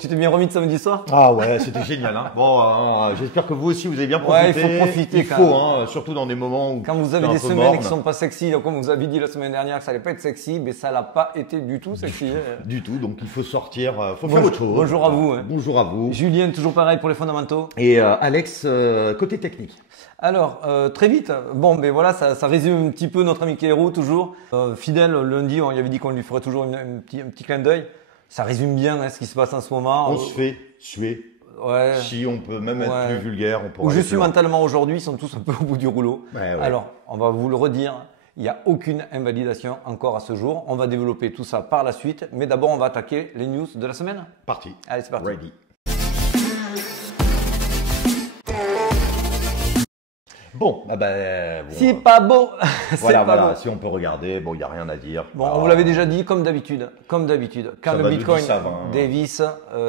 Tu t'es bien remis de samedi soir? Ah ouais, c'était génial. Hein. Bon, j'espère que vous aussi vous avez bien profité. Ouais, il faut profiter. Il faut, hein, surtout dans des moments où quand vous avez des semaines qui sont pas sexy, comme vous avez dit la semaine dernière que ça allait pas être sexy, mais ça l'a pas été du tout sexy. Du tout, donc il faut sortir, faut faire autre chose. Bonjour à vous. Hein. Bonjour à vous. Julien, toujours pareil pour les fondamentaux. Et Alex, côté technique. Alors, très vite, bon, ben voilà, ça résume un petit peu notre ami Kero, toujours. Fidèle, lundi, on lui avait dit qu'on lui ferait toujours un petit clin d'œil. Ça résume bien ce qui se passe en ce moment. On se fait suer. Ouais. Si on peut même être plus vulgaire, on pourrait. Où je suis mentalement aujourd'hui, ils sont tous un peu au bout du rouleau. Ouais. Alors, on va vous le redire, il n'y a aucune invalidation encore à ce jour. On va développer tout ça par la suite. Mais d'abord, on va attaquer les news de la semaine. Parti. Allez, c'est parti. Ready. Bon, c'est pas beau. Voilà, si on peut regarder, bon, il n'y a rien à dire. Bon, on vous l'avait déjà dit, comme d'habitude. Quand le Bitcoin, Davis,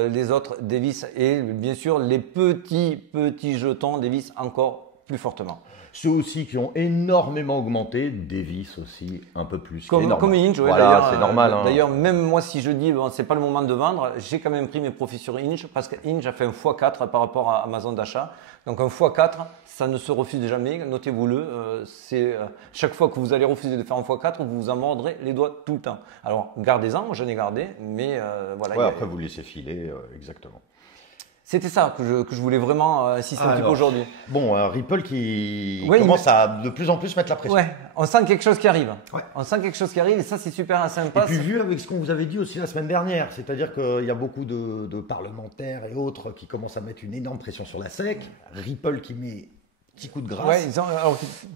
les autres Davis et bien sûr les petits jetons Davis encore plus fortement. Ceux aussi qui ont énormément augmenté, Davis aussi un peu plus. Comme Inch, ouais, voilà, c'est normal. Hein. D'ailleurs, même moi, si je dis bon, c'est pas le moment de vendre, j'ai quand même pris mes profits sur Inch parce que Inch a fait un x4 par rapport à Amazon d'achat. Donc un x4, ça ne se refuse jamais, notez-vous-le. Chaque fois que vous allez refuser de faire un x4, vous vous en mordrez les doigts tout le temps. Alors gardez-en, moi j'en ai gardé, mais voilà. Ouais, après vous laissez filer, exactement. C'était ça que je voulais vraiment insister un petit peu aujourd'hui. Bon, Ripple qui commence à de plus en plus mettre la pression. Ouais, on sent quelque chose qui arrive. Ouais. On sent quelque chose qui arrive et ça c'est super sympa. Et puis vu avec ce qu'on vous avait dit aussi la semaine dernière, c'est-à-dire qu'il y a beaucoup de parlementaires et autres qui commencent à mettre une énorme pression sur la SEC, Ripple qui met petit coup de grâce. Ouais,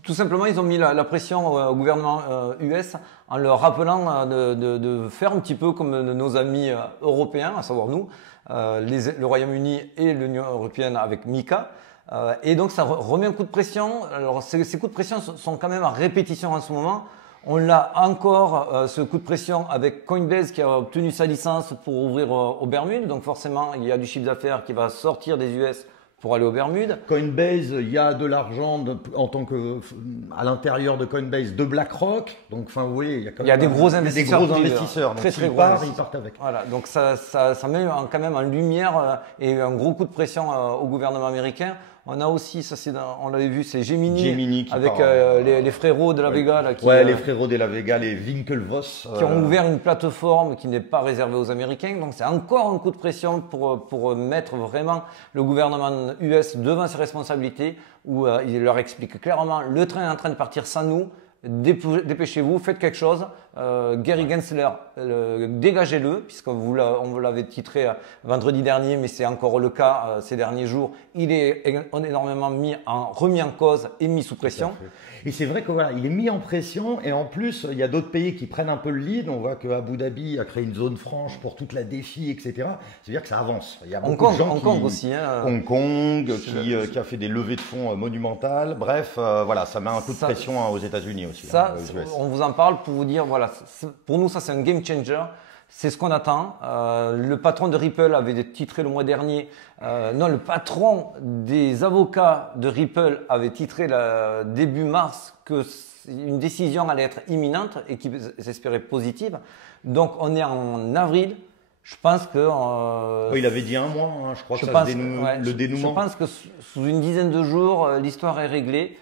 tout simplement, ils ont mis la pression au gouvernement US en leur rappelant de faire un petit peu comme nos amis européens, à savoir nous, le Royaume-Uni et l'Union européenne avec MiCA. Et donc, ça remet un coup de pression. Alors, ces coups de pression sont quand même à répétition en ce moment. On l'a encore, ce coup de pression avec Coinbase qui a obtenu sa licence pour ouvrir aux Bermudes. Donc, forcément, il y a du chiffre d'affaires qui va sortir des US pour aller aux Bermudes. Coinbase, il y a de l'argent en tant que à l'intérieur de Coinbase de BlackRock. Donc, enfin, vous voyez, il y a des gros investisseurs. Très gros. Ils partent avec. Voilà, donc ça met quand même en lumière et un gros coup de pression au gouvernement américain. On a aussi, on l'avait vu, c'est Gemini avec les frérots de la Vega. Là, les frérots de la Vega, les Winklevoss. Qui ont ouvert une plateforme qui n'est pas réservée aux Américains. Donc c'est encore un coup de pression pour mettre vraiment le gouvernement US devant ses responsabilités, où il leur explique clairement, le train est en train de partir sans nous. Dépêchez-vous, faites quelque chose. Gary Gensler, dégagez-le, puisqu'on vous l'avait titré vendredi dernier, mais c'est encore le cas ces derniers jours. Il est énormément remis en cause et mis sous pression. Et c'est vrai que voilà, il est mis en pression et en plus, il y a d'autres pays qui prennent un peu le lead. On voit que Abu Dhabi a créé une zone franche pour toute la défi, etc. C'est-à-dire que ça avance. Il y a Hong Kong aussi. Hong Kong qui a fait des levées de fonds monumentales. Bref, voilà, ça met un coup de pression aux États-Unis aussi. Ça, on vous en parle pour vous dire, voilà, pour nous, ça c'est un game changer. C'est ce qu'on attend. Le patron de Ripple avait titré le mois dernier, le patron des avocats de Ripple avait titré début mars que une décision allait être imminente et qui s'espérait positive. Donc on est en avril. Je pense que… il avait dit un mois, hein, je crois que ça le dénouement. Je pense que sous une dizaine de jours, l'histoire est réglée.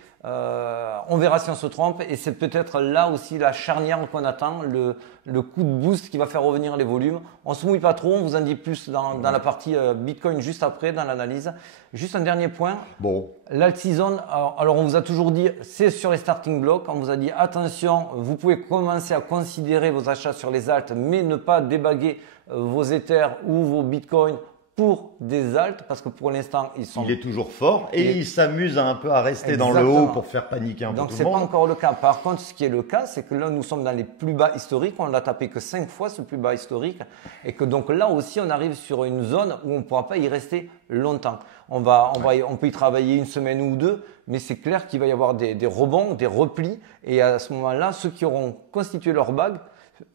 On verra si on se trompe et c'est peut-être là aussi la charnière qu'on attend, le coup de boost qui va faire revenir les volumes. On se mouille pas trop, on vous en dit plus dans la partie Bitcoin juste après, dans l'analyse. Juste un dernier point. Bon. L'alt season, alors on vous a toujours dit, c'est sur les starting blocks. On vous a dit attention, vous pouvez commencer à considérer vos achats sur les alts, mais ne pas débaguer vos Ethers ou vos Bitcoins pour des alts, parce que pour l'instant, il est toujours fort et il s'amuse un peu à rester dans le haut pour faire paniquer un peu tout le monde. Donc, c'est pas encore le cas. Par contre, ce qui est le cas, c'est que là, nous sommes dans les plus bas historiques. On l'a tapé que 5 fois, ce plus bas historique. Et que donc là aussi, on arrive sur une zone où on ne pourra pas y rester longtemps. On peut y travailler une semaine ou deux, mais c'est clair qu'il va y avoir des rebonds, des replis. Et à ce moment-là, ceux qui auront constitué leur bague,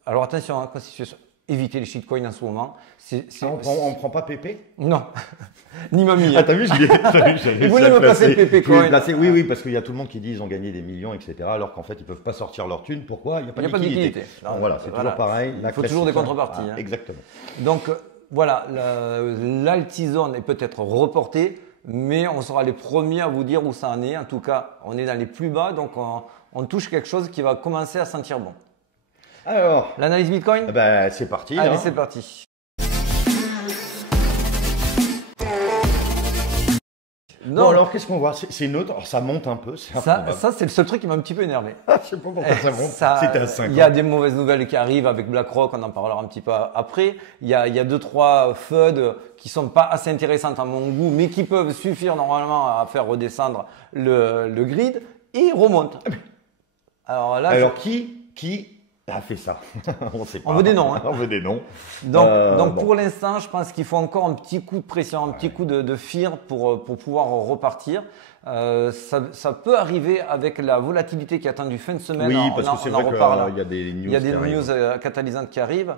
alors attention, évitez les shitcoins en ce moment. On prend pas Pépé? Non, ni Mamie. Ah, t'as vu, Vous voulez me passer Pépé Coin? Oui, parce qu'il y a tout le monde qui dit qu'ils ont gagné des millions, etc. Alors qu'en fait, ils peuvent pas sortir leur thune. Pourquoi? Il n'y a pas de liquidité. Voilà, c'est toujours pareil. Il faut toujours des contreparties. Exactement. Donc, voilà, l'altizone est peut-être reportée, mais on sera les premiers à vous dire où ça en est. En tout cas, on est dans les plus bas, donc on touche quelque chose qui va commencer à sentir bon. Alors, l'analyse Bitcoin? C'est parti. Allez, c'est parti. Non. Bon, alors qu'est-ce qu'on voit? C'est neutre, alors ça monte un peu. Ça c'est le seul truc qui m'a un petit peu énervé. Je sais pas pourquoi ça monte. C'était à 5 ans. Il y a des mauvaises nouvelles qui arrivent avec BlackRock, on en parlera un petit peu après. Il y a 2-3 FUD qui sont pas assez intéressantes à mon goût, mais qui peuvent suffire normalement à faire redescendre le grid, et ils remontent. Alors là, qui a fait ça? On sait pas. On veut des noms. Hein. On veut des noms. Donc pour l'instant, je pense qu'il faut encore un petit coup de pression, un petit coup de fear pour pouvoir repartir. Ça peut arriver avec la volatilité qui est attendue fin de semaine. Oui, parce que c'est vrai qu'il y a des news, catalysantes qui arrivent.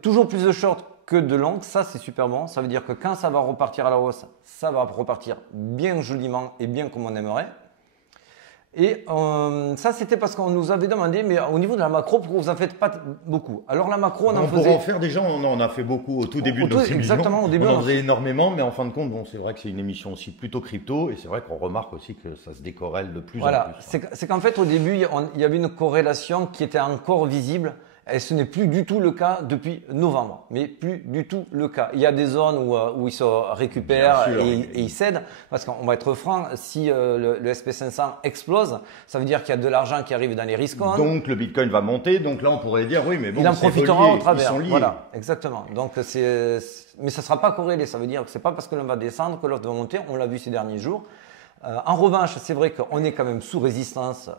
Toujours plus de short que de long, ça c'est super bon. Ça veut dire que quand ça va repartir à la hausse, ça va repartir bien joliment et bien comme on aimerait. Et ça, c'était parce qu'on nous avait demandé, mais au niveau de la macro, pourquoi vous en faites pas beaucoup? Alors la macro, on en faisait... Pour en faire déjà, on en a fait beaucoup au tout début de nos émissions. Exactement, au début. On en faisait énormément, mais en fin de compte, bon, c'est vrai que c'est une émission aussi plutôt crypto, et c'est vrai qu'on remarque aussi que ça se décorrèle de plus en plus. C'est qu'en fait, au début, il y avait une corrélation qui était encore visible. Et ce n'est plus du tout le cas depuis novembre, mais plus du tout le cas. Il y a des zones où ils se récupèrent et ils cèdent, parce qu'on va être franc, si le SP500 explose, ça veut dire qu'il y a de l'argent qui arrive dans les risques. Donc le Bitcoin va monter, donc là on pourrait dire oui, mais bon, il en profitera au travers. Ils sont liés. Voilà, exactement. Donc mais ça ne sera pas corrélé, ça veut dire que c'est pas parce que l'un va descendre que l'autre va monter. On l'a vu ces derniers jours. En revanche, c'est vrai qu'on est quand même sous résistance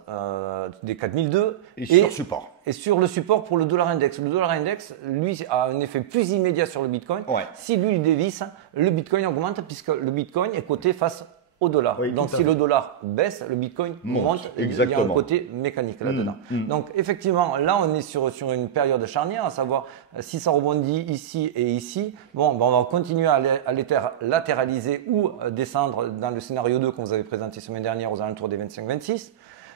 des 4002 et sur support. Et sur le support pour le dollar index. Le dollar index, lui, a un effet plus immédiat sur le Bitcoin. Ouais. Si lui il dévisse, le Bitcoin augmente puisque le Bitcoin est coté face au dollar. Oui, donc si le dollar baisse, le Bitcoin monte. Exactement. Il y a un côté mécanique là-dedans. Donc effectivement, là on est sur une période charnière, à savoir si ça rebondit ici et ici, bon, on va continuer à latéraliser ou descendre dans le scénario 2 qu'on vous avait présenté semaine dernière aux alentours des 25-26.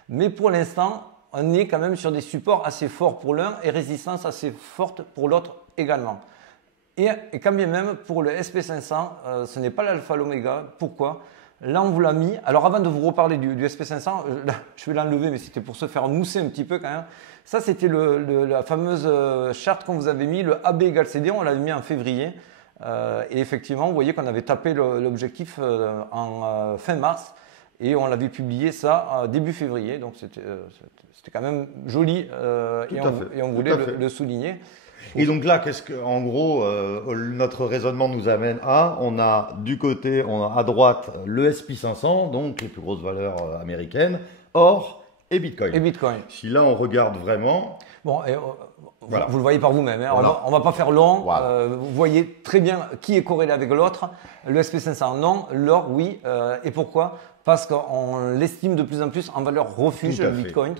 Mais pour l'instant, on est quand même sur des supports assez forts pour l'un et résistance assez forte pour l'autre également. Et quand bien même pour le SP500, ce n'est pas l'alpha l'oméga. Pourquoi? Là, on vous l'a mis. Alors, avant de vous reparler du SP500, je vais l'enlever, mais c'était pour se faire mousser un petit peu quand même. Ça, c'était la fameuse charte qu'on vous avait mis, le AB égale CD. On l'avait mis en février. Et effectivement, vous voyez qu'on avait tapé l'objectif en fin mars. Et on l'avait publié ça début février. Donc, c'était quand même joli. Et on voulait le souligner. Et donc là, en gros, notre raisonnement nous amène on a du côté, à droite le SP500, donc les plus grosses valeurs américaines, or et Bitcoin. Si là on regarde vraiment, bon, voilà. Vous le voyez par vous-même. Hein. Voilà. On va pas faire long. Voilà. Vous voyez très bien qui est corrélé avec l'autre. Le SP500 non, l'or oui. Et pourquoi? Parce qu'on l'estime de plus en plus en valeur refuge, le Bitcoin,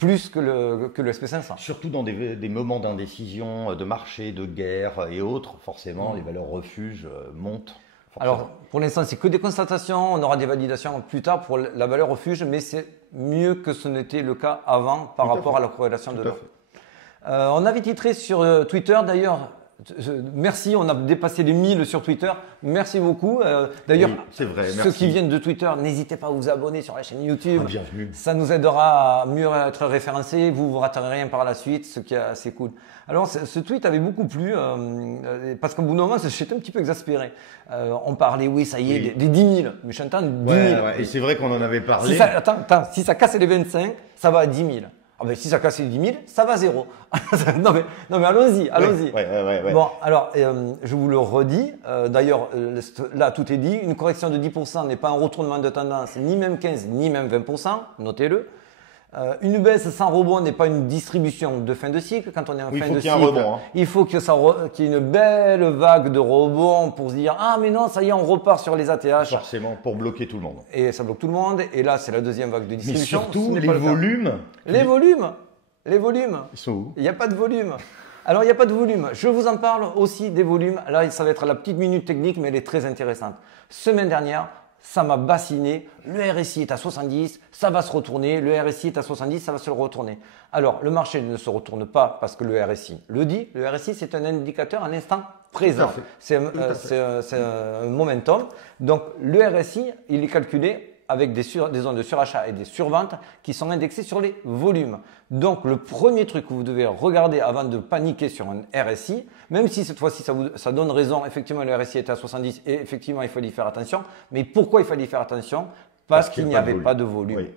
plus que le SP500. Surtout dans des moments d'indécision, de marché, de guerre et autres, forcément, les valeurs refuge montent. Forcément. Alors, pour l'instant, c'est que des constatations. On aura des validations plus tard pour la valeur refuge, mais c'est mieux que ce n'était le cas avant par rapport à la corrélation de l'or. On avait titré sur Twitter, d'ailleurs, merci, on a dépassé les 1000 sur Twitter. Merci beaucoup. D'ailleurs, c'est vrai, ceux qui viennent de Twitter, n'hésitez pas à vous abonner sur la chaîne YouTube. Bienvenue. Ça nous aidera à mieux être référencés. Vous ne raterez rien par la suite, ce qui est assez cool. Alors, ce tweet avait beaucoup plu parce qu'au bout d'un moment, j'étais un petit peu exaspéré. On parlait, oui, ça y est, des 10 000. Mais j'entends 10 000. Et c'est vrai qu'on en avait parlé. Si ça casse les 25, ça va à 10 000. Ah ben, si ça casse les 10 000, ça va à 0. non mais allons-y. Ouais. Bon, alors, je vous le redis. D'ailleurs, là, tout est dit. Une correction de 10% n'est pas un retournement de tendance, ni même 15, ni même 20%. Notez-le. Une baisse sans rebond n'est pas une distribution de fin de cycle. Quand on est en fin de cycle, il faut qu'il y ait une belle vague de rebond pour se dire « Ah, mais non, ça y est, on repart sur les ATH. » Forcément, pour bloquer tout le monde. Et ça bloque tout le monde. Et là, c'est la deuxième vague de distribution. Mais surtout, les volumes. Les volumes. Ils sont où? Il n'y a pas de volume. Alors, il n'y a pas de volume. Je vous en parle aussi des volumes. Là, ça va être la petite minute technique, mais elle est très intéressante. Semaine dernière, ça m'a bassiné, le RSI est à 70, ça va se retourner, le RSI est à 70, ça va se retourner. Alors, le marché ne se retourne pas parce que le RSI le dit. Le RSI, c'est un indicateur à l'instant présent. C'est un momentum. Donc, le RSI, il est calculé avec des zones de surachat et des surventes qui sont indexées sur les volumes. Donc, le premier truc que vous devez regarder avant de paniquer sur un RSI, même si cette fois-ci ça donne raison, effectivement le RSI était à 70 et effectivement il fallait y faire attention. Mais pourquoi il fallait y faire attention? Parce qu'il n'y avait pas de volume. Oui.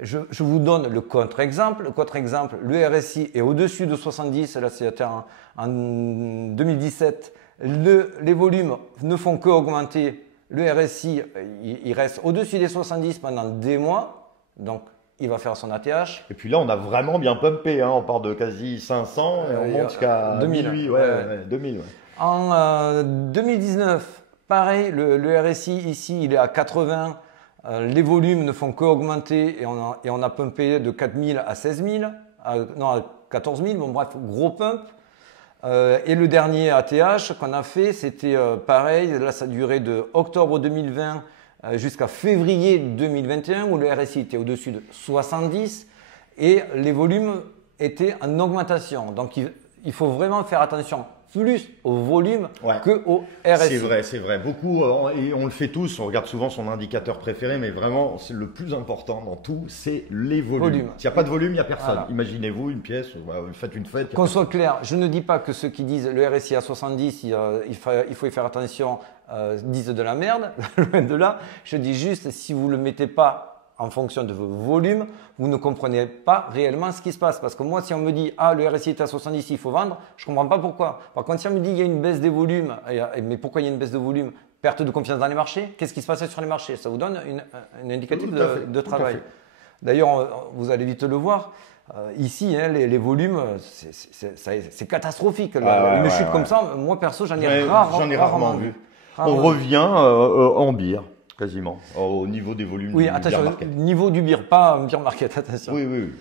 Je vous donne le contre-exemple. Le contre-exemple, le RSI est au-dessus de 70, là c'était en 2017. Les volumes ne font qu'augmenter. Le RSI, il reste au-dessus des 70 pendant des mois, donc il va faire son ATH. Et puis là, on a vraiment bien pumpé, hein. On part de quasi 500 et on monte jusqu'à 2000. 2000. En 2019, pareil, le RSI ici, il est à 80. Les volumes ne font qu'augmenter et on a pumpé de 4000 à 16 000, à 14 000, bon bref, gros pump. Et le dernier ATH qu'on a fait, c'était pareil, là ça a duré de octobre 2020 jusqu'à février 2021 où le RSI était au-dessus de 70 et les volumes étaient en augmentation. Donc il faut vraiment faire attention plus au volume que au RSI. C'est vrai. Beaucoup, et on le fait tous, on regarde souvent son indicateur préféré, mais vraiment, c'est le plus important dans tout, c'est les volumes. S'il n'y a pas de volume, il n'y a personne. Voilà. Imaginez-vous une pièce, vous faites une fête. Qu'on soit clair, je ne dis pas que ceux qui disent le RSI à 70, il faut y faire attention, disent de la merde, loin de là. Je dis juste, si vous ne le mettez pas en fonction de vos volumes, vous ne comprenez pas réellement ce qui se passe. Parce que moi, si on me dit « Ah, le RSI est à 70, il faut vendre », je ne comprends pas pourquoi. Par contre, si on me dit « Il y a une baisse des volumes », mais pourquoi il y a une baisse de volume? Perte de confiance dans les marchés. Qu'est-ce qui se passe sur les marchés? Ça vous donne une indicatif de travail. D'ailleurs, vous allez vite le voir. Ici, hein, les volumes, c'est catastrophique. Une chute comme ça, moi perso, j'en ai rarement vu. On revient en bière. Quasiment, au niveau des volumes du beer market. Niveau du beer, pas un beer market, attention. Oui.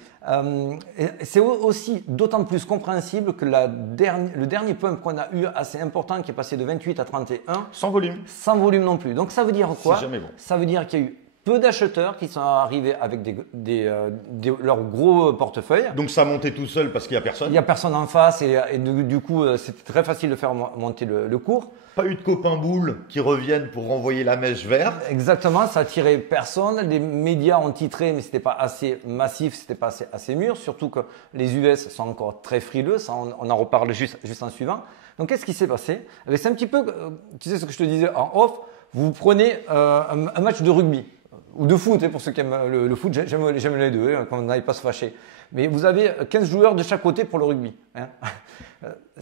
C'est aussi d'autant plus compréhensible que le dernier pump qu'on a eu assez important, qui est passé de 28 à 31. Sans volume. Sans volume non plus. Donc ça veut dire quoi? C'est jamais bon. Ça veut dire qu'il y a eu peu d'acheteurs qui sont arrivés avec leur gros portefeuille. Donc ça montait tout seul parce qu'il n'y a personne. Il n'y a personne en face et du coup, c'était très facile de faire monter le cours. Pas eu de copains boules qui reviennent pour renvoyer la mèche verte. Exactement, ça attirait personne. Les médias ont titré, mais c'était pas assez massif, c'était pas assez mûr. Surtout que les US sont encore très frileux. Ça, on en reparle juste en suivant. Donc, qu'est-ce qui s'est passé? C'est un petit peu, tu sais ce que je te disais en off. Vous prenez un match de rugby ou de foot, pour ceux qui aiment le foot. J'aime les deux, qu'on n'aille pas se fâcher. Mais vous avez 15 joueurs de chaque côté pour le rugby. Hein.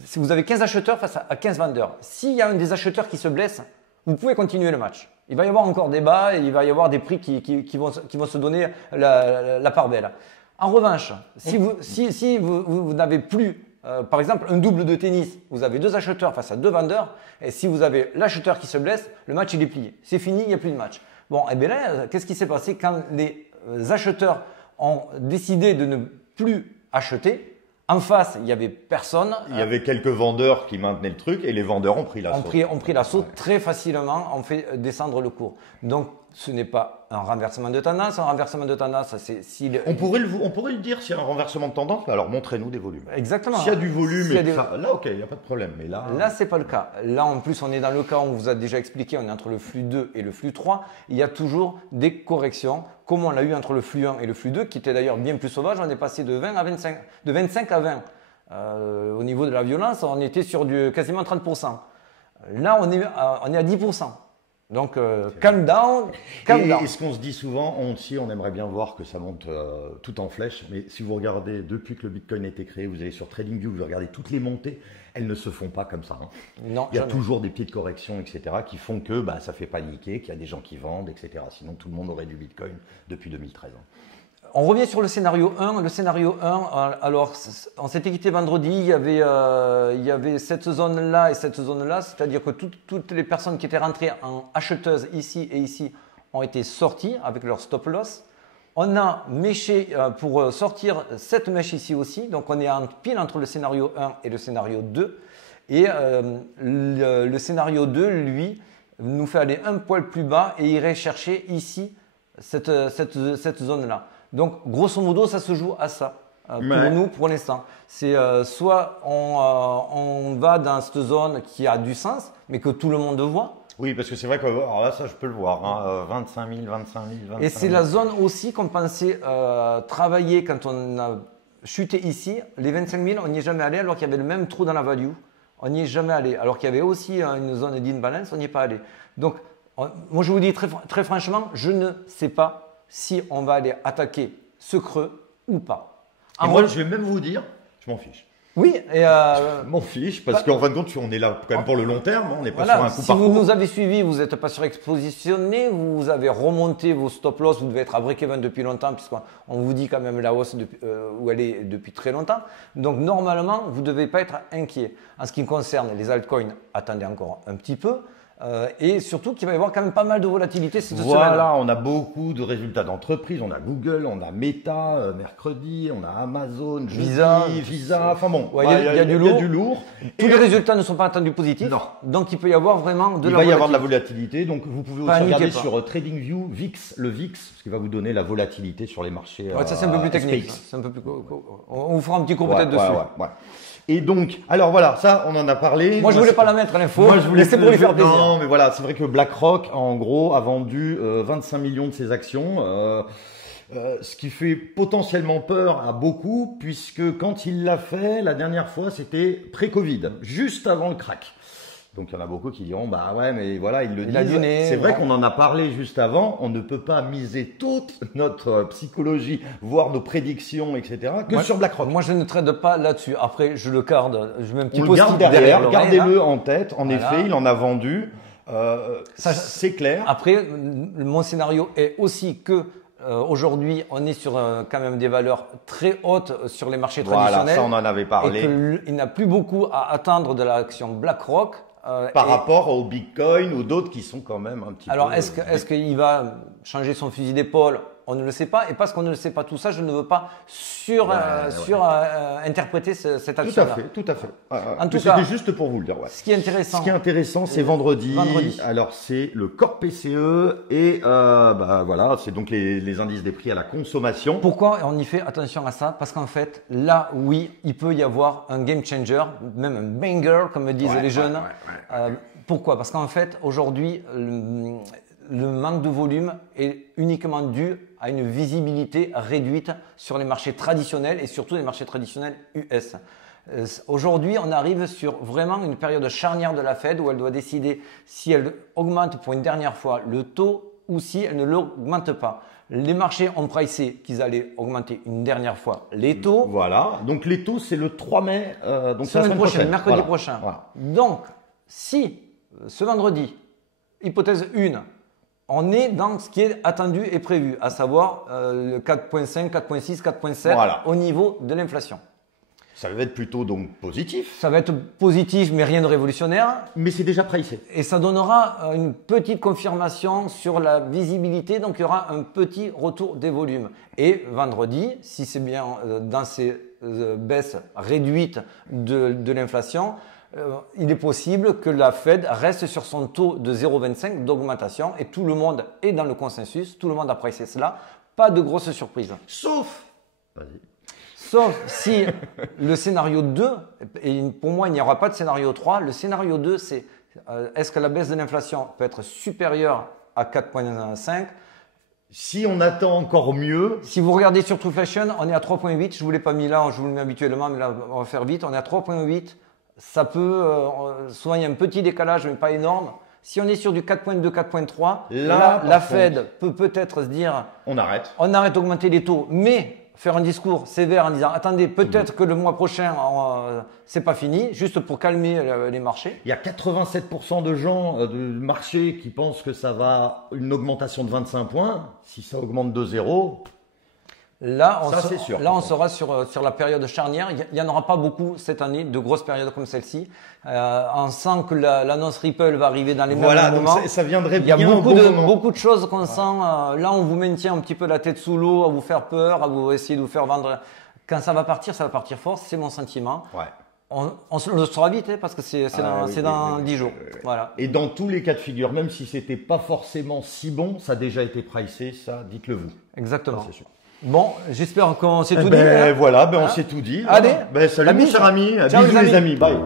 Si vous avez 15 acheteurs face à 15 vendeurs, s'il y a un des acheteurs qui se blesse, vous pouvez continuer le match. Il va y avoir encore débat et il va y avoir des prix qui vont se donner la part belle. En revanche, si vous n'avez plus, par exemple, un double de tennis, vous avez deux acheteurs face à deux vendeurs, et si vous avez l'acheteur qui se blesse, le match il est plié. C'est fini, il n'y a plus de match. Bon, et bien là, qu'est-ce qui s'est passé quand les acheteurs ont décidé de ne plus acheter? En face, il n'y avait personne. Il y avait quelques vendeurs qui maintenaient le truc et les vendeurs ont pris l'assaut. On pris l'assaut très facilement, on fait descendre le cours. Donc, ce n'est pas un renversement de tendance. Un renversement de tendance, c'est on pourrait le dire s'il y a un renversement de tendance, mais alors montrez-nous des volumes. Exactement. S'il y a du volume, là, ok, il n'y a pas de problème. Mais là, c'est pas le cas. Là, en plus, on est dans le cas où on vous a déjà expliqué, on est entre le flux 2 et le flux 3. Il y a toujours des corrections, comme on l'a eu entre le flux 1 et le flux 2, qui était d'ailleurs bien plus sauvage. On est passé de 25 à 20. Au niveau de la violence, on était sur quasiment 30%. Là, on est à 10%. Donc, calm down. Et ce qu'on se dit souvent, on aimerait bien voir que ça monte tout en flèche. Mais si vous regardez, depuis que le Bitcoin a été créé, vous allez sur TradingView, vous regardez toutes les montées, elles ne se font pas comme ça. Hein. Non, il y a toujours des petites corrections, etc., qui font que ça fait paniquer, qu'il y a des gens qui vendent, etc. Sinon, tout le monde aurait du Bitcoin depuis 2013. Hein. On revient sur le scénario 1. Le scénario 1, alors on s'était quitté vendredi, il y avait cette zone-là et cette zone-là, c'est-à-dire que toutes les personnes qui étaient rentrées en acheteuses ici et ici ont été sorties avec leur stop loss. On a méché pour sortir cette mèche ici aussi, donc on est en pile entre le scénario 1 et le scénario 2. Et le scénario 2, lui, nous fait aller un poil plus bas et irait chercher ici cette zone-là. Donc, grosso modo, ça se joue à ça. Pour nous, pour l'instant, c'est soit on va dans cette zone qui a du sens, mais que tout le monde voit. Oui, parce que c'est vrai que alors là, ça, je peux le voir. Hein, 25 000, 25 000, 25 000. Et c'est la zone aussi qu'on pensait travailler quand on a chuté ici. Les 25 000, on n'y est jamais allé, alors qu'il y avait le même trou dans la value. On n'y est jamais allé. Alors qu'il y avait aussi une zone d'imbalance, on n'y est pas allé. Donc, moi, je vous dis très franchement, je ne sais pas si on va aller attaquer ce creux ou pas. Et moi, je vais même vous dire, je m'en fiche. Oui, et je m'en fiche, parce qu'en fin de compte, on est là quand même pour le long terme, on n'est pas sur un coup par coup. Si vous nous avez suivis, vous n'êtes pas surexpositionné, vous avez remonté vos stop loss, vous devez être à break-even depuis longtemps, puisqu'on vous dit quand même la hausse où elle est depuis très longtemps. Donc normalement, vous ne devez pas être inquiet. En ce qui concerne les altcoins, attendez encore un petit peu. Et surtout qu'il va y avoir quand même pas mal de volatilité cette semaine. Voilà, on a beaucoup de résultats d'entreprises. On a Google, on a Meta, mercredi, on a Amazon, Visa. Enfin bon, il y a du lourd. Tous les résultats ne sont pas attendus positifs. Non. Donc il peut y avoir vraiment de la volatilité. Il va y avoir de la volatilité. Donc vous pouvez aussi regarder sur TradingView, le VIX, ce qui va vous donner la volatilité sur les marchés. Ça c'est un peu plus technique. On vous fera un petit cours peut-être dessus. Ouais. Et donc, alors voilà, ça, on en a parlé. Moi, je voulais pas la mettre, l'info. Moi, je voulais pour lui faire plaisir. Non, mais voilà, c'est vrai que BlackRock, en gros, a vendu 25 millions de ses actions, ce qui fait potentiellement peur à beaucoup, puisque quand il l'a fait, la dernière fois, c'était pré-Covid, juste avant le crack. Donc, il y en a beaucoup qui diront, bah ouais, mais voilà, ils le disent. C'est vrai qu'on en a parlé juste avant. On ne peut pas miser toute notre psychologie, voire nos prédictions, etc., sur BlackRock. Moi, je ne trade pas là-dessus. Après, je le garde. Je mets un petit post-it garde derrière. Gardez-le en tête. En effet, il en a vendu. C'est clair. Après, mon scénario est aussi que aujourd'hui, on est sur quand même des valeurs très hautes sur les marchés traditionnels. Voilà, ça, on en avait parlé. Et qu'il n'a plus beaucoup à attendre de l'action BlackRock. Par rapport au Bitcoin ou d'autres qui sont quand même un petit peu… Alors, est-ce qu'il va changer son fusil d'épaule? On ne le sait pas. Et parce qu'on ne le sait pas tout ça, je ne veux pas interpréter cette action-là. Tout à fait. En tout cas, c'était juste pour vous le dire. Ouais. Ce qui est intéressant, c'est vendredi. Alors, c'est le Corp PCE et voilà, c'est donc les indices des prix à la consommation. Pourquoi on y fait attention à ça? Parce qu'en fait, là, oui, il peut y avoir un game changer, même un banger, comme disent les jeunes. Pourquoi? Parce qu'en fait, aujourd'hui, le manque de volume est uniquement dû à une visibilité réduite sur les marchés traditionnels et surtout les marchés traditionnels US. Aujourd'hui, on arrive sur vraiment une période charnière de la Fed où elle doit décider si elle augmente pour une dernière fois le taux ou si elle ne l'augmente pas. Les marchés ont pricé qu'ils allaient augmenter une dernière fois les taux. Voilà, donc les taux c'est le 3 mai, donc semaine prochaine, mercredi prochain. Voilà. Donc, si ce vendredi, hypothèse 1, on est dans ce qui est attendu et prévu, à savoir le 4.5, 4.6, 4.7 au niveau de l'inflation. Ça va être plutôt donc positif. Ça va être positif, mais rien de révolutionnaire. Mais c'est déjà pricé. Et ça donnera une petite confirmation sur la visibilité, donc il y aura un petit retour des volumes. Et vendredi, si c'est bien dans ces baisses réduites de l'inflation, il est possible que la Fed reste sur son taux de 0,25 d'augmentation et tout le monde est dans le consensus, tout le monde a pricé cela, pas de grosses surprises. Sauf si le scénario 2, et pour moi il n'y aura pas de scénario 3, le scénario 2 c'est est-ce que la baisse de l'inflation peut être supérieure à 4,5 ? Si on attend encore mieux… Si vous regardez sur Trueflation, on est à 3,8, je ne vous l'ai pas mis là, je vous le mets habituellement, mais là on va faire vite, on est à 3,8. Ça peut, souvent il y a un petit décalage, mais pas énorme. Si on est sur du 4.2, 4.3, là la Fed peut peut-être se dire on arrête d'augmenter les taux, mais faire un discours sévère en disant attendez, peut-être que le mois prochain, c'est pas fini, juste pour calmer les marchés. Il y a 87% de gens du marché qui pensent que ça va une augmentation de 25 points. Si ça augmente de 0… Là, on sera sur la période charnière. Il n'y en aura pas beaucoup cette année, de grosses périodes comme celle-ci. On sent que l'annonce Ripple va arriver dans les mêmes moments. Donc ça viendrait bien. Il y a beaucoup de choses qu'on sent. Là, on vous maintient un petit peu la tête sous l'eau, à vous faire peur, à vous essayer de vous faire vendre. Quand ça va partir fort. C'est mon sentiment. Ouais. On le saura vite, hein, parce que c'est dans 10 jours. Voilà. Et dans tous les cas de figure, même si c'était pas forcément si bon, ça a déjà été pricé, ça, dites-le vous. Exactement. Ça, c'est sûr. Bon, j'espère qu'on s'est tout dit. Voilà, on s'est tout dit. Allez, salut la mon mise. cher ami, Ciao, bisous les amis, bye.